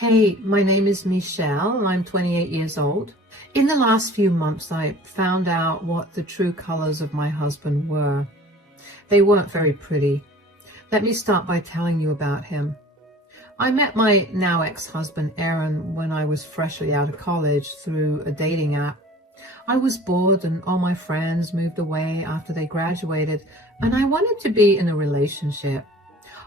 Hey, my name is Michelle. I'm 28 years old. In the last few months, I found out what the true colors of my husband were. They weren't very pretty. Let me start by telling you about him. I met my now ex-husband, Aaron, when I was freshly out of college through a dating app. I was bored and all my friends moved away after they graduated, and I wanted to be in a relationship.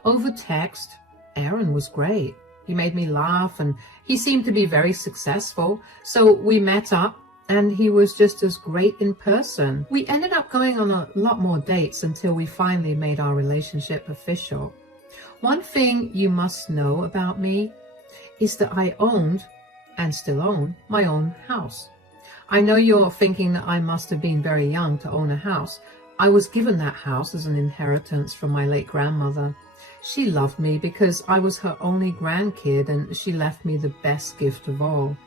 Over text, Aaron was great. He made me laugh and he seemed to be very successful. So we met up and he was just as great in person. We ended up going on a lot more dates until we finally made our relationship official. One thing you must know about me is that I owned, and still own, my own house. I know you're thinking that I must have been very young to own a house. I was given that house as an inheritance from my late grandmother. She loved me because I was her only grandkid and she left me the best gift of all.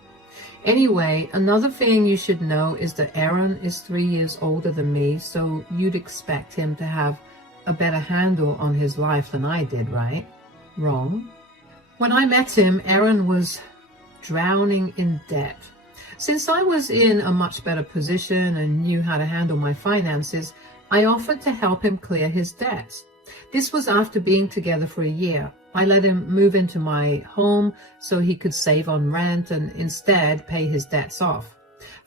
Anyway, another thing you should know is that Aaron is 3 years older than me, so you'd expect him to have a better handle on his life than I did, right? Wrong. When I met him, Aaron was drowning in debt. Since I was in a much better position and knew how to handle my finances, I offered to help him clear his debts. This was after being together for a year. I let him move into my home so he could save on rent and instead pay his debts off.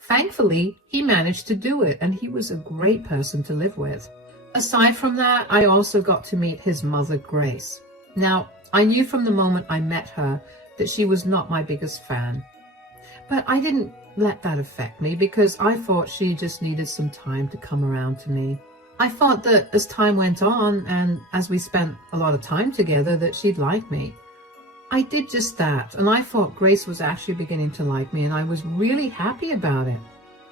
Thankfully, he managed to do it, and he was a great person to live with. Aside from that, I also got to meet his mother, Grace. Now, I knew from the moment I met her that she was not my biggest fan. But I didn't let that affect me because I thought she just needed some time to come around to me. I thought that as time went on and as we spent a lot of time together that she'd like me. I did just that, and I thought Grace was actually beginning to like me, and I was really happy about it.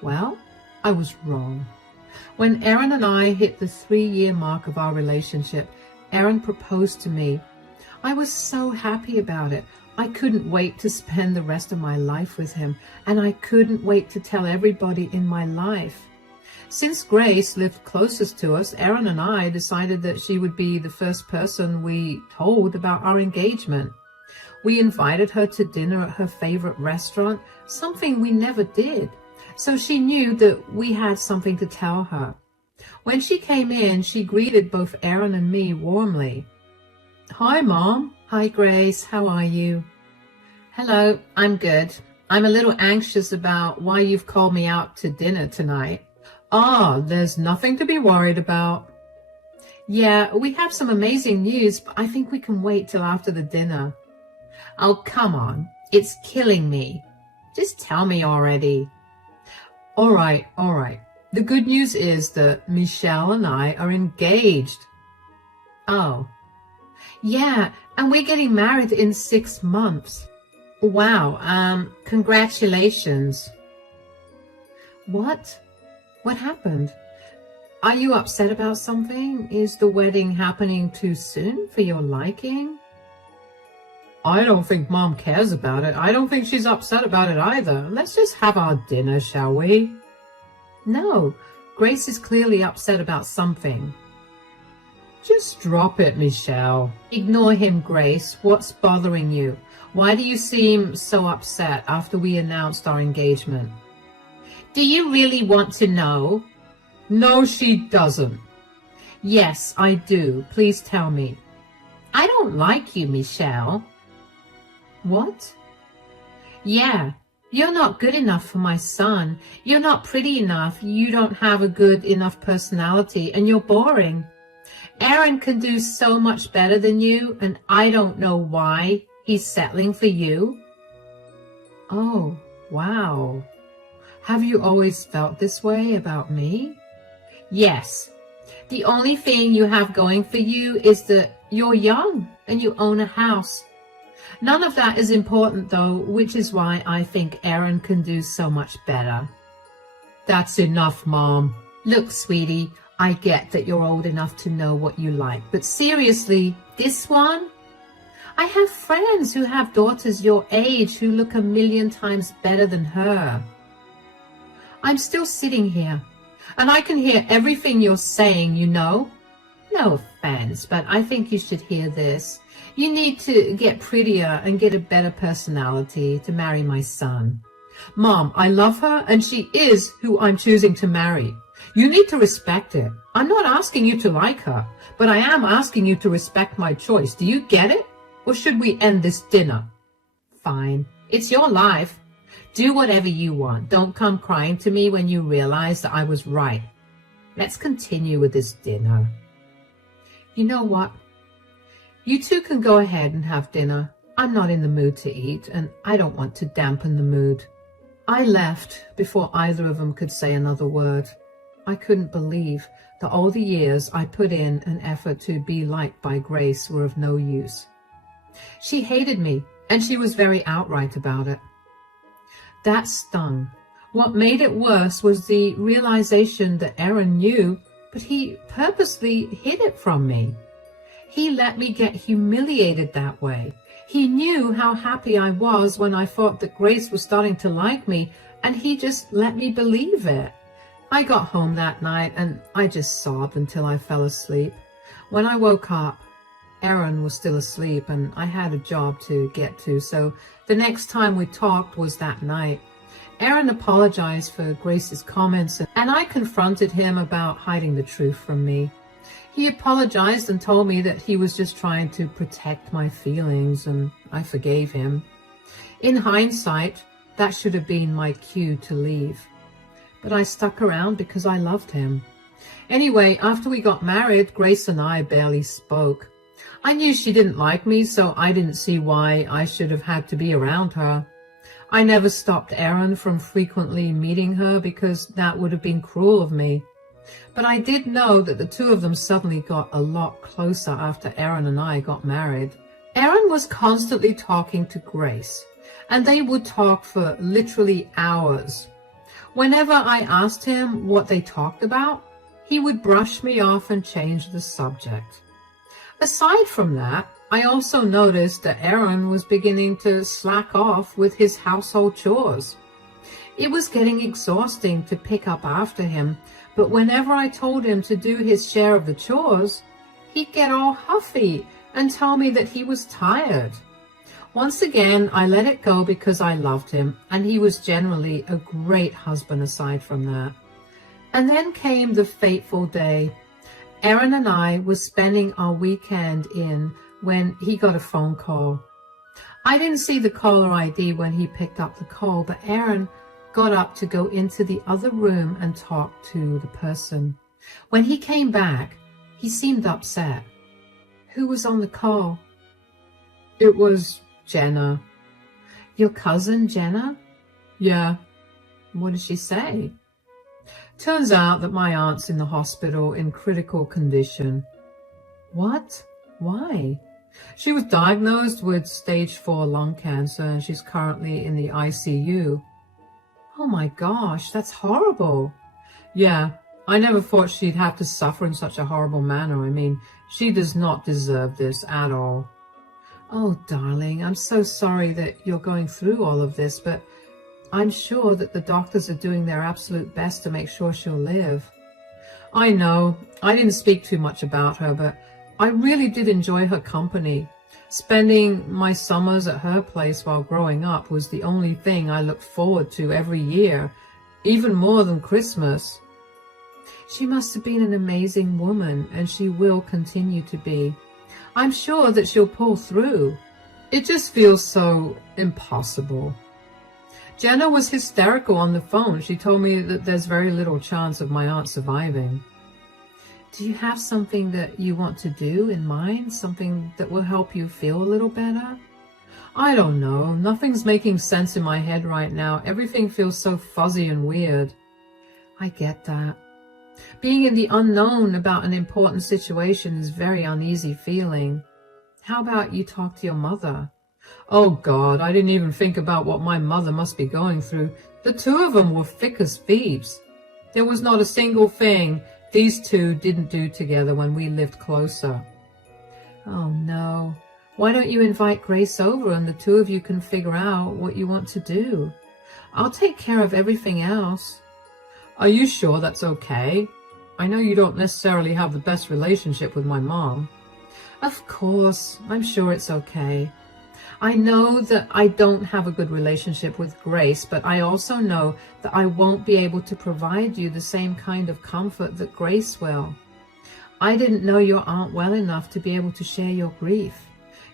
Well, I was wrong. When Aaron and I hit the 3-year mark of our relationship, Aaron proposed to me. I was so happy about it. I couldn't wait to spend the rest of my life with him, and I couldn't wait to tell everybody in my life. Since Grace lived closest to us, Aaron and I decided that she would be the first person we told about our engagement. We invited her to dinner at her favorite restaurant, something we never did, so she knew that we had something to tell her. When she came in, she greeted both Aaron and me warmly. "Hi, Mom." "Hi, Grace. How are you?" "Hello, I'm good. I'm a little anxious about why you've called me out to dinner tonight." "Ah, there's nothing to be worried about." "Yeah, we have some amazing news, but I think we can wait till after the dinner." "Oh, come on. It's killing me. Just tell me already." All right. The good news is that Michelle and I are engaged." "Oh. Yeah, and we're getting married in 6 months." "Wow, congratulations." "What? What happened? Are you upset about something? Is the wedding happening too soon for your liking?" "I don't think Mom cares about it. I don't think she's upset about it either. Let's just have our dinner, shall we?" "No, Grace is clearly upset about something." "Just drop it, Michelle." "Ignore him, Grace. What's bothering you? Why do you seem so upset after we announced our engagement?" "Do you really want to know?" "No, she doesn't." "Yes, I do. Please tell me." "I don't like you, Michelle." "What?" "Yeah, you're not good enough for my son. You're not pretty enough. You don't have a good enough personality, and you're boring. Aaron can do so much better than you, and I don't know why he's settling for you." "Oh, wow. Have you always felt this way about me?" "Yes. The only thing you have going for you is that you're young and you own a house. None of that is important, though, which is why I think Aaron can do so much better." "That's enough, Mom." "Look, sweetie, I get that you're old enough to know what you like, but seriously, this one? I have friends who have daughters your age who look a million times better than her." "I'm still sitting here, and I can hear everything you're saying, you know. No offense, but I think you should hear this. You need to get prettier and get a better personality to marry my son. Mom, I love her and she is who I'm choosing to marry. You need to respect it. I'm not asking you to like her, but I am asking you to respect my choice. Do you get it? Or should we end this dinner? Fine. It's your life. Do whatever you want. Don't come crying to me when you realize that I was right. Let's continue with this dinner. You know what? You two can go ahead and have dinner. I'm not in the mood to eat, and I don't want to dampen the mood. I left before either of them could say another word. I couldn't believe that all the years I put in an effort to be liked by Grace were of no use. She hated me, and she was very outright about it. That stung. What made it worse was the realization that Aaron knew, but he purposely hid it from me. He let me get humiliated that way. He knew how happy I was when I thought that Grace was starting to like me, and he just let me believe it. I got home that night, and I just sobbed until I fell asleep. When I woke up, Aaron was still asleep, and I had a job to get to, so the next time we talked was that night. Aaron apologized for Grace's comments, and I confronted him about hiding the truth from me. He apologized and told me that he was just trying to protect my feelings, and I forgave him. In hindsight, that should have been my cue to leave. But I stuck around because I loved him. Anyway, after we got married, Grace and I barely spoke. I knew she didn't like me, so I didn't see why I should have had to be around her. I never stopped Aaron from frequently meeting her because that would have been cruel of me. But I did know that the two of them suddenly got a lot closer after Aaron and I got married. Aaron was constantly talking to Grace, and they would talk for literally hours. Whenever I asked him what they talked about, he would brush me off and change the subject. Aside from that, I also noticed that Aaron was beginning to slack off with his household chores. It was getting exhausting to pick up after him, but whenever I told him to do his share of the chores, he'd get all huffy and tell me that he was tired. Once again, I let it go because I loved him, and he was generally a great husband aside from that. And then came the fateful day. Aaron and I were spending our weekend in when he got a phone call. I didn't see the caller ID when he picked up the call, but Aaron got up to go into the other room and talk to the person. When he came back, he seemed upset. Who was on the call? It was Jenna. Your cousin, Jenna? Yeah. What did she say? Turns out that my aunt's in the hospital in critical condition. What? Why? She was diagnosed with stage 4 lung cancer, and she's currently in the ICU. Oh my gosh, that's horrible. Yeah, I never thought she'd have to suffer in such a horrible manner. I mean, she does not deserve this at all. Oh, darling, I'm so sorry that you're going through all of this, but I'm sure that the doctors are doing their absolute best to make sure she'll live. I know, I didn't speak too much about her, but I really did enjoy her company. Spending my summers at her place while growing up was the only thing I looked forward to every year, even more than Christmas. She must have been an amazing woman, and she will continue to be. I'm sure that she'll pull through. It just feels so impossible. Jenna was hysterical on the phone. She told me that there's very little chance of my aunt surviving. Do you have something that you want to do in mind? Something that will help you feel a little better? I don't know. Nothing's making sense in my head right now. Everything feels so fuzzy and weird. I get that. Being in the unknown about an important situation is a very uneasy feeling. How about you talk to your mother? Oh God, I didn't even think about what my mother must be going through. The two of them were thick as thieves. There was not a single thing these two didn't do together when we lived closer. Oh no. Why don't you invite Grace over and the two of you can figure out what you want to do? I'll take care of everything else. Are you sure that's okay? I know you don't necessarily have the best relationship with my mom. Of course, I'm sure it's okay. I know that I don't have a good relationship with Grace, but I also know that I won't be able to provide you the same kind of comfort that Grace will. I didn't know your aunt well enough to be able to share your grief.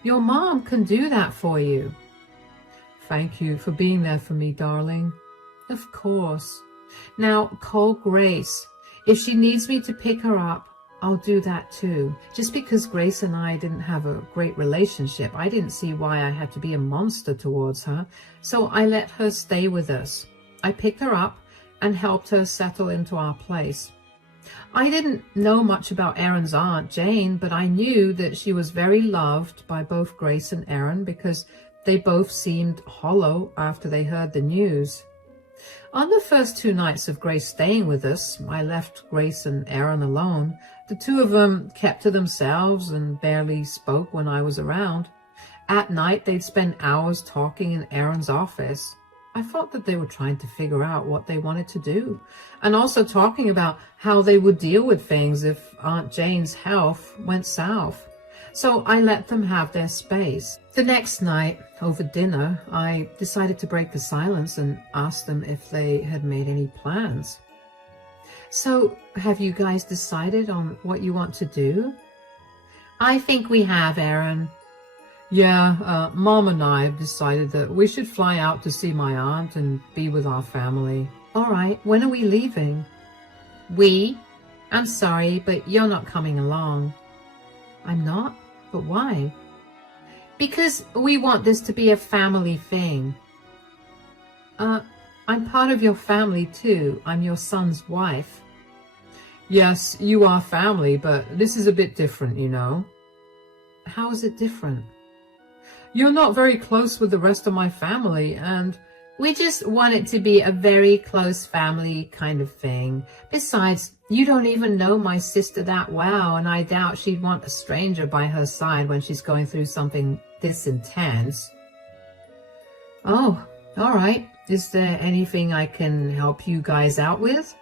Your mom can do that for you. Thank you for being there for me, darling. Of course. Now, call Grace. If she needs me to pick her up, I'll do that too. Just because Grace and I didn't have a great relationship, I didn't see why I had to be a monster towards her, so I let her stay with us. I picked her up and helped her settle into our place. I didn't know much about Erin's aunt, Jane, but I knew that she was very loved by both Grace and Erin because they both seemed hollow after they heard the news. On the first 2 nights of Grace staying with us, I left Grace and Erin alone. The two of them kept to themselves and barely spoke when I was around. At night, they'd spend hours talking in Erin's office. I thought that they were trying to figure out what they wanted to do, and also talking about how they would deal with things if Aunt Jane's health went south. So I let them have their space. The next night, over dinner, I decided to break the silence and ask them if they had made any plans. So, have you guys decided on what you want to do? I think we have, Erin. Yeah, Mom and I have decided that we should fly out to see my aunt and be with our family. All right, when are we leaving? We? I'm sorry, but you're not coming along. I'm not? But why? Because we want this to be a family thing. I'm part of your family too. I'm your son's wife. Yes, you are family, but this is a bit different, you know. How is it different? You're not very close with the rest of my family, and we just want it to be a very close family kind of thing. Besides, you don't even know my sister that well, and I doubt she'd want a stranger by her side when she's going through something this intense. Oh, all right. Is there anything I can help you guys out with?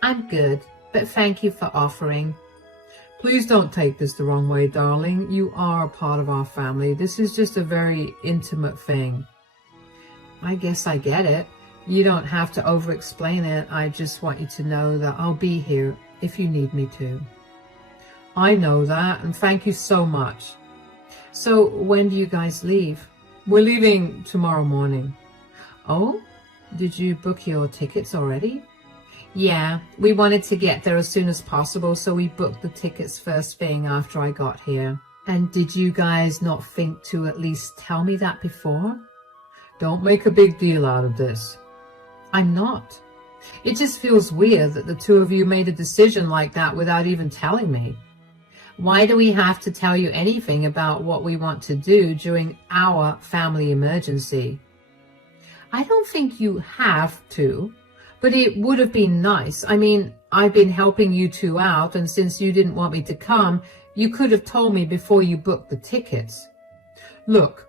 I'm good, but thank you for offering. Please don't take this the wrong way, darling. You are a part of our family. This is just a very intimate thing. I guess I get it. You don't have to over-explain it. I just want you to know that I'll be here if you need me to. I know that, and thank you so much. So, when do you guys leave? We're leaving tomorrow morning. Oh? Did you book your tickets already? Yeah, we wanted to get there as soon as possible, so we booked the tickets first thing after I got here. And did you guys not think to at least tell me that before? Don't make a big deal out of this. I'm not. It just feels weird that the two of you made a decision like that without even telling me. Why do we have to tell you anything about what we want to do during our family emergency? I don't think you have to. But it would have been nice. I mean, I've been helping you two out, and since you didn't want me to come, you could have told me before you booked the tickets. Look,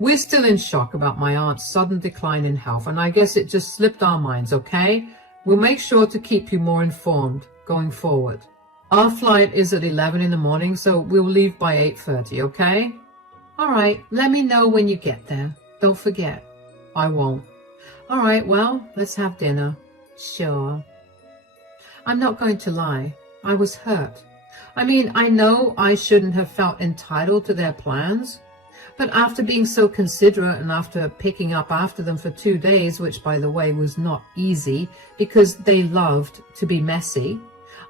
we're still in shock about my aunt's sudden decline in health, and I guess it just slipped our minds, okay? We'll make sure to keep you more informed going forward. Our flight is at 11 in the morning, so we'll leave by 8:30, okay? All right, let me know when you get there. Don't forget. I won't. All right, well, let's have dinner. Sure. I'm not going to lie. I was hurt. I mean, I know I shouldn't have felt entitled to their plans, but after being so considerate and after picking up after them for 2 days, which, by the way, was not easy because they loved to be messy,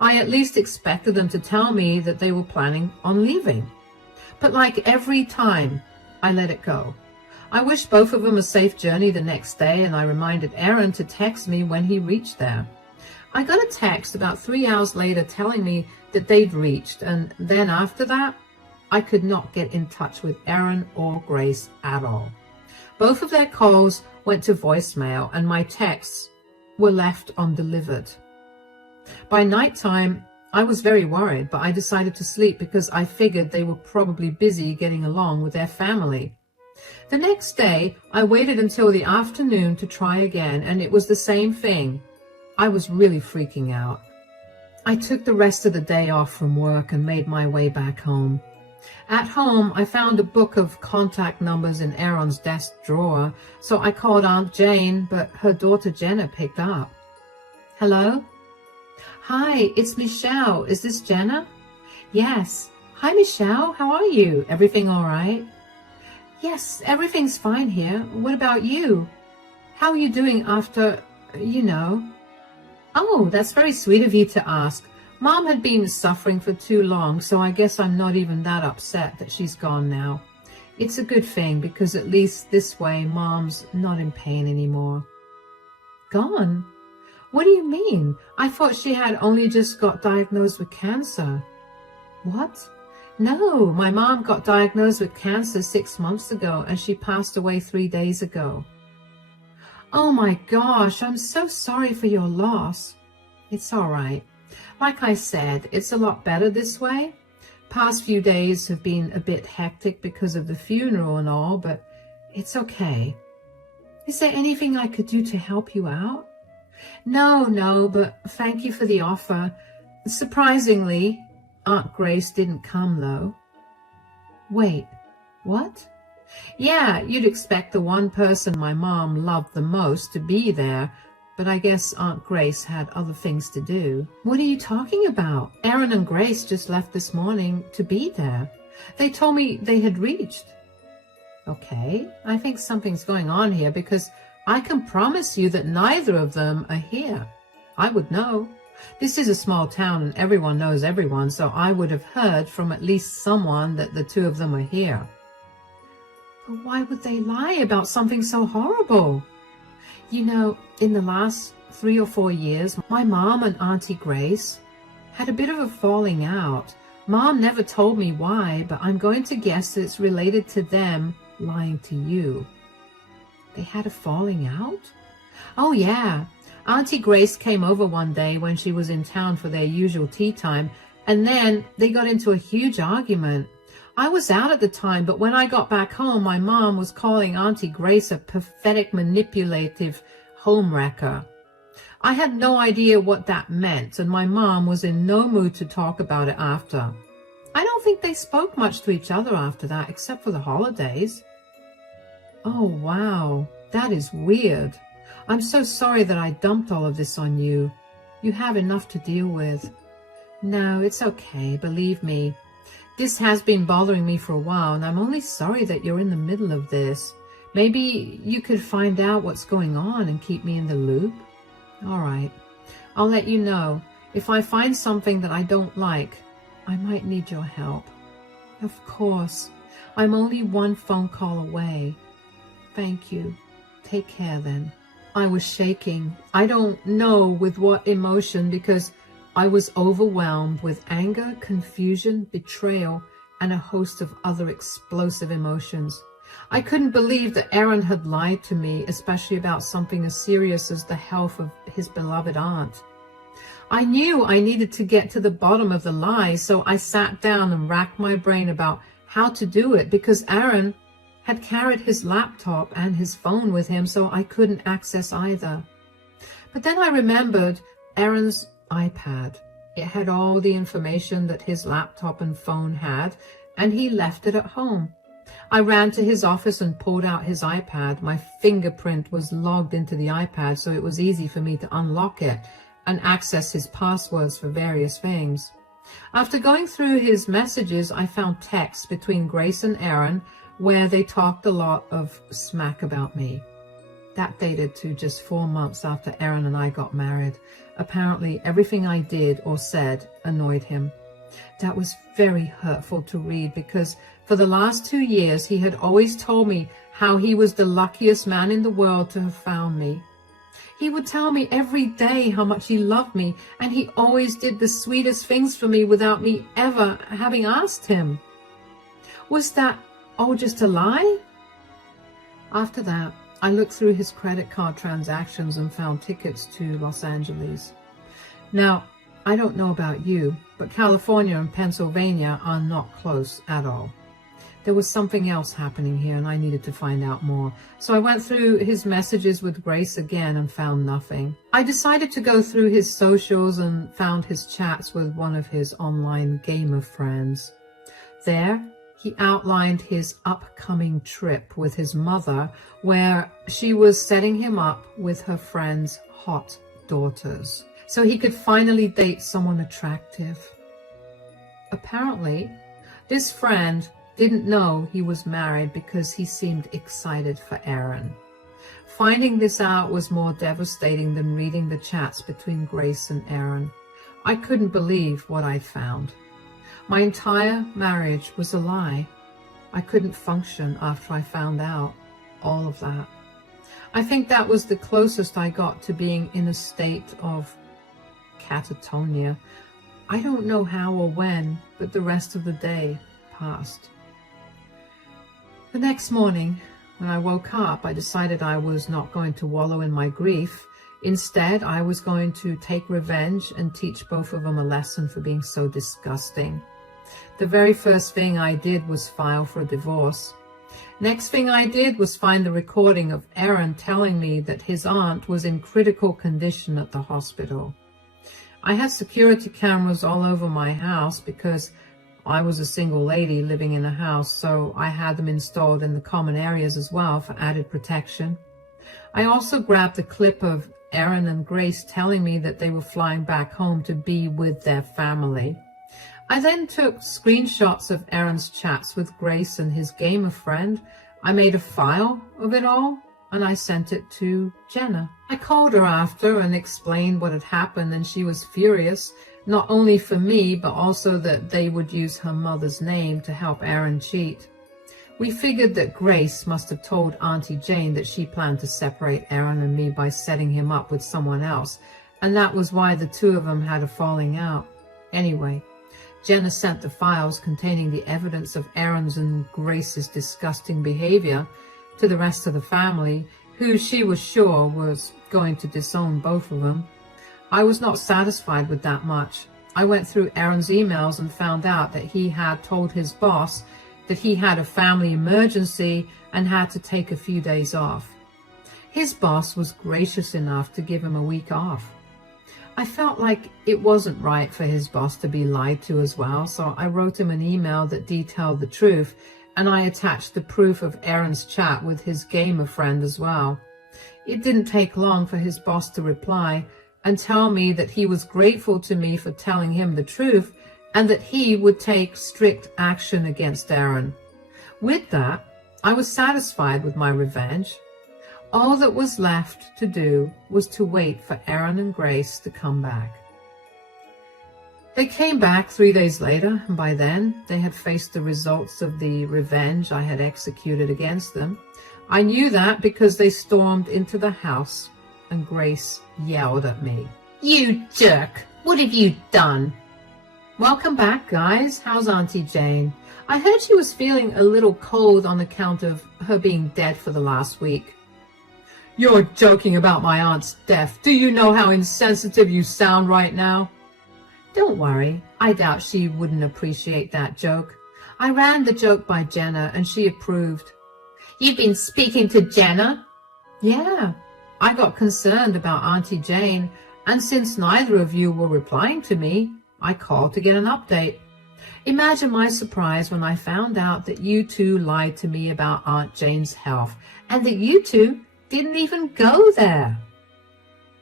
I at least expected them to tell me that they were planning on leaving. But like every time, I let it go. I wished both of them a safe journey the next day, and I reminded Erin to text me when he reached there. I got a text about 3 hours later telling me that they'd reached, and then after that, I could not get in touch with Erin or Grace at all. Both of their calls went to voicemail, and my texts were left undelivered. By nighttime, I was very worried, but I decided to sleep because I figured they were probably busy getting along with their family. The next day, I waited until the afternoon to try again, and it was the same thing. I was really freaking out. I took the rest of the day off from work and made my way back home. At home, I found a book of contact numbers in Aaron's desk drawer, so I called Aunt Jane, but her daughter Jenna picked up. Hello? Hi, it's Michelle. Is this Jenna? Yes. Hi, Michelle. How are you? Everything all right? Yes, everything's fine here. What about you? How are you doing after, Oh, that's very sweet of you to ask. Mom had been suffering for too long, so I guess I'm not even that upset that she's gone now. It's a good thing, because at least this way Mom's not in pain anymore. Gone? What do you mean? I thought she had only just got diagnosed with cancer. What? No, my mom got diagnosed with cancer 6 months ago, and she passed away 3 days ago. Oh my gosh, I'm so sorry for your loss. It's all right. Like I said, it's a lot better this way. Past few days have been a bit hectic because of the funeral and all, but it's okay. Is there anything I could do to help you out? No, but thank you for the offer. Surprisingly, Aunt Grace didn't come though. Wait, what? Yeah, you'd expect the one person my mom loved the most to be there, but I guess Aunt Grace had other things to do. What are you talking about? Aaron and Grace just left this morning to be there. They told me they had reached. Okay, I think something's going on here, because I can promise you that neither of them are here. I would know. This is a small town and everyone knows everyone, so I would have heard from at least someone that the two of them are here. But why would they lie about something so horrible? In the last 3 or 4 years, my mom and Auntie Grace had a bit of a falling out. Mom never told me why, but I'm going to guess that it's related to them lying to you. They had a falling out? Oh, yeah. Auntie Grace came over one day when she was in town for their usual tea time, and then they got into a huge argument. I was out at the time, but when I got back home, my mom was calling Auntie Grace a pathetic, manipulative homewrecker. I had no idea what that meant, and my mom was in no mood to talk about it after. I don't think they spoke much to each other after that, except for the holidays. Oh, wow. That is weird. I'm so sorry that I dumped all of this on you. You have enough to deal with. No, it's okay, believe me. This has been bothering me for a while, and I'm only sorry that you're in the middle of this. Maybe you could find out what's going on and keep me in the loop? All right. I'll let you know. If I find something that I don't like, I might need your help. Of course. I'm only one phone call away. Thank you. Take care then. I was shaking. I don't know with what emotion, because I was overwhelmed with anger, confusion, betrayal, and a host of other explosive emotions. I couldn't believe that Aaron had lied to me, especially about something as serious as the health of his beloved aunt. I knew I needed to get to the bottom of the lie, so I sat down and racked my brain about how to do it, because Aaron had carried his laptop and his phone with him, so I couldn't access either. But then I remembered Aaron's iPad. It had all the information that his laptop and phone had, and he left it at home. I ran to his office and pulled out his iPad. My fingerprint was logged into the iPad, so it was easy for me to unlock it and access his passwords for various things. After going through his messages, I found texts between Grace and Aaron where they talked a lot of smack about me. That dated to just 4 months after Aaron and I got married. Apparently, everything I did or said annoyed him. That was very hurtful to read, because for the last 2 years, he had always told me how he was the luckiest man in the world to have found me. He would tell me every day how much he loved me, and he always did the sweetest things for me without me ever having asked him. Was that all just a lie? After that, I looked through his credit card transactions and found tickets to Los Angeles. Now, I don't know about you, but California and Pennsylvania are not close at all. There was something else happening here and I needed to find out more. So I went through his messages with Grace again and found nothing. I decided to go through his socials and found his chats with one of his online gamer friends. There, he outlined his upcoming trip with his mother, where she was setting him up with her friend's hot daughters, so he could finally date someone attractive. Apparently, this friend didn't know he was married because he seemed excited for Aaron. Finding this out was more devastating than reading the chats between Grace and Aaron. I couldn't believe what I'd found. My entire marriage was a lie. I couldn't function after I found out all of that. I think that was the closest I got to being in a state of catatonia. I don't know how or when, but the rest of the day passed. The next morning, when I woke up, I decided I was not going to wallow in my grief. Instead, I was going to take revenge and teach both of them a lesson for being so disgusting. The very first thing I did was file for a divorce. Next thing I did was find the recording of Aaron telling me that his aunt was in critical condition at the hospital. I had security cameras all over my house because I was a single lady living in a house, so I had them installed in the common areas as well for added protection. I also grabbed a clip of Aaron and Grace telling me that they were flying back home to be with their family. I then took screenshots of Aaron's chats with Grace and his gamer friend. I made a file of it all and I sent it to Jenna. I called her after and explained what had happened, and she was furious, not only for me, but also that they would use her mother's name to help Aaron cheat. We figured that Grace must have told Auntie Jane that she planned to separate Aaron and me by setting him up with someone else, and that was why the two of them had a falling out. Anyway, Jenna sent the files containing the evidence of Aaron's and Grace's disgusting behavior to the rest of the family, who she was sure was going to disown both of them. I was not satisfied with that much. I went through Aaron's emails and found out that he had told his boss that he had a family emergency and had to take a few days off. His boss was gracious enough to give him a week off. I felt like it wasn't right for his boss to be lied to as well, so I wrote him an email that detailed the truth, and I attached the proof of Aaron's chat with his gamer friend as well. It didn't take long for his boss to reply and tell me that he was grateful to me for telling him the truth and that he would take strict action against Aaron. With that, I was satisfied with my revenge. All that was left to do was to wait for Aaron and Grace to come back. They came back 3 days later, and by then they had faced the results of the revenge I had executed against them. I knew that because they stormed into the house and Grace yelled at me. "You jerk! What have you done?" "Welcome back, guys. How's Auntie Jane? I heard she was feeling a little cold on account of her being dead for the last week." "You're joking about my aunt's death. Do you know how insensitive you sound right now?" "Don't worry. I doubt she wouldn't appreciate that joke. I ran the joke by Jenna and she approved." "You've been speaking to Jenna?" "Yeah. I got concerned about Auntie Jane, and since neither of you were replying to me, I called to get an update. Imagine my surprise when I found out that you two lied to me about Aunt Jane's health, and that you two didn't even go there."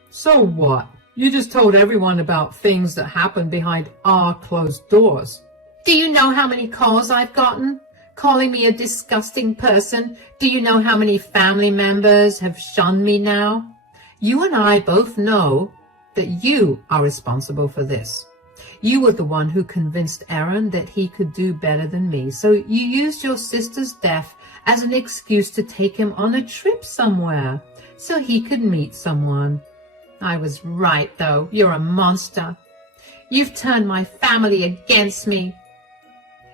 "So what? You just told everyone about things that happened behind our closed doors." "Do you know how many calls I've gotten? Calling me a disgusting person? Do you know how many family members have shunned me now? You and I both know that you are responsible for this. You were the one who convinced Aaron that he could do better than me, so you used your sister's death as an excuse to take him on a trip somewhere, so he could meet someone. I was right, though. You're a monster. You've turned my family against me."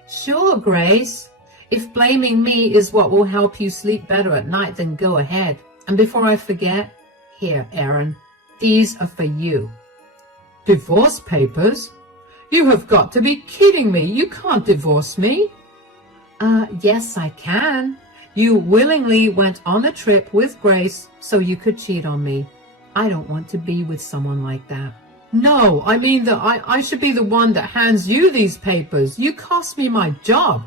"Sure, Grace. If blaming me is what will help you sleep better at night, then go ahead. And before I forget, here, Aaron, these are for you." "Divorce papers? You have got to be kidding me. You can't divorce me." Yes, I can. You willingly went on a trip with Grace so you could cheat on me. I don't want to be with someone like that. No, I mean that I should be the one that hands you these papers. You cost me my job.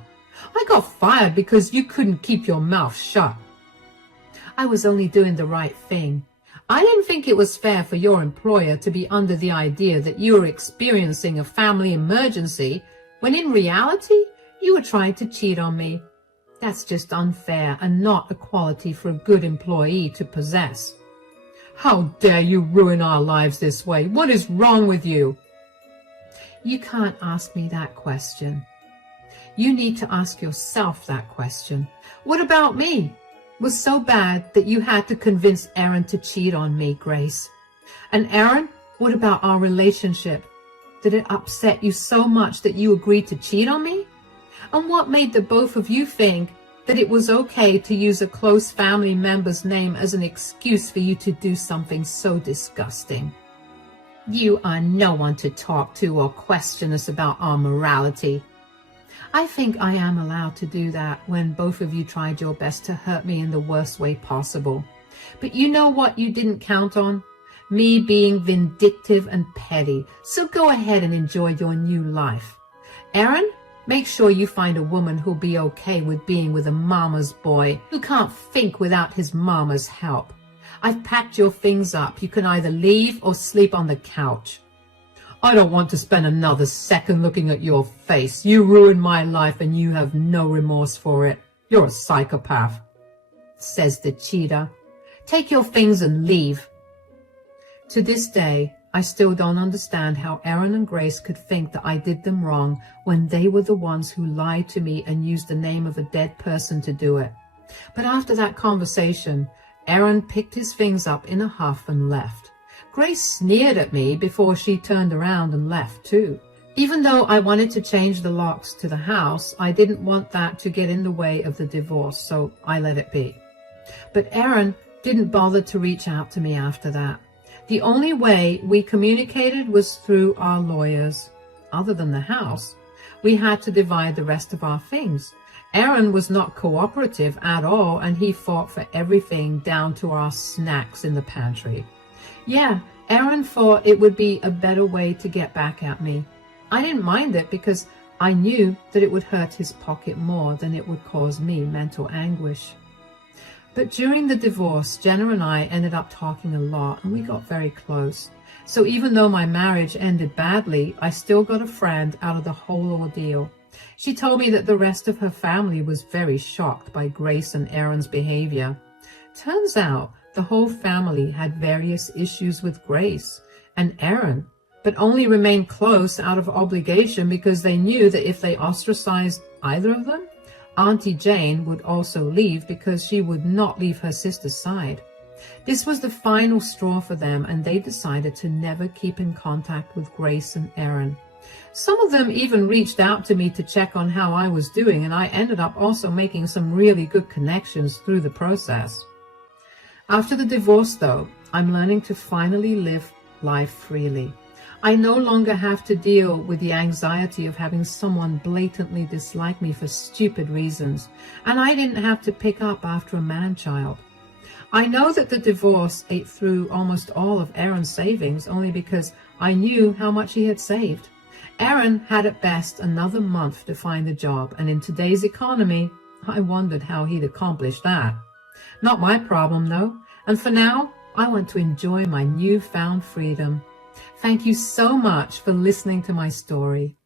I got fired because you couldn't keep your mouth shut. I was only doing the right thing. I didn't think it was fair for your employer to be under the idea that you were experiencing a family emergency when in reality you were trying to cheat on me. That's just unfair and not a quality for a good employee to possess. How dare you ruin our lives this way? What is wrong with you? You can't ask me that question. You need to ask yourself that question. What about me? Was so bad that you had to convince Aaron to cheat on me, Grace? And Aaron, what about our relationship? Did it upset you so much that you agreed to cheat on me? And what made the both of you think that it was okay to use a close family member's name as an excuse for you to do something so disgusting? You are no one to talk to or question us about our morality. I think I am allowed to do that when both of you tried your best to hurt me in the worst way possible. But you know what you didn't count on? Me being vindictive and petty. So go ahead and enjoy your new life. Aaron, make sure you find a woman who'll be okay with being with a mama's boy who can't think without his mama's help. I've packed your things up. You can either leave or sleep on the couch. I don't want to spend another second looking at your face. You ruined my life and you have no remorse for it. You're a psychopath, says the cheater. Take your things and leave. To this day, I still don't understand how Aaron and Grace could think that I did them wrong when they were the ones who lied to me and used the name of a dead person to do it. But after that conversation, Aaron picked his things up in a huff and left. Grace sneered at me before she turned around and left too. Even though I wanted to change the locks to the house, I didn't want that to get in the way of the divorce, so I let it be. But Aaron didn't bother to reach out to me after that. The only way we communicated was through our lawyers. Other than the house, we had to divide the rest of our things. Aaron was not cooperative at all, and he fought for everything down to our snacks in the pantry. Yeah, Aaron thought it would be a better way to get back at me. I didn't mind it because I knew that it would hurt his pocket more than it would cause me mental anguish. But during the divorce, Jenna and I ended up talking a lot, and we got very close. So even though my marriage ended badly, I still got a friend out of the whole ordeal. She told me that the rest of her family was very shocked by Grace and Aaron's behavior. Turns out the whole family had various issues with Grace and Aaron, but only remained close out of obligation because they knew that if they ostracized either of them, Auntie Jane would also leave because she would not leave her sister's side. This was the final straw for them, and they decided to never keep in contact with Grace and Aaron. Some of them even reached out to me to check on how I was doing, and I ended up also making some really good connections through the process. After the divorce, though, I'm learning to finally live life freely. I no longer have to deal with the anxiety of having someone blatantly dislike me for stupid reasons, and I didn't have to pick up after a man-child. I know that the divorce ate through almost all of Aaron's savings only because I knew how much he had saved. Aaron had at best another month to find a job, and in today's economy, I wondered how he'd accomplish that. Not my problem, though, and for now, I want to enjoy my newfound freedom. Thank you so much for listening to my story.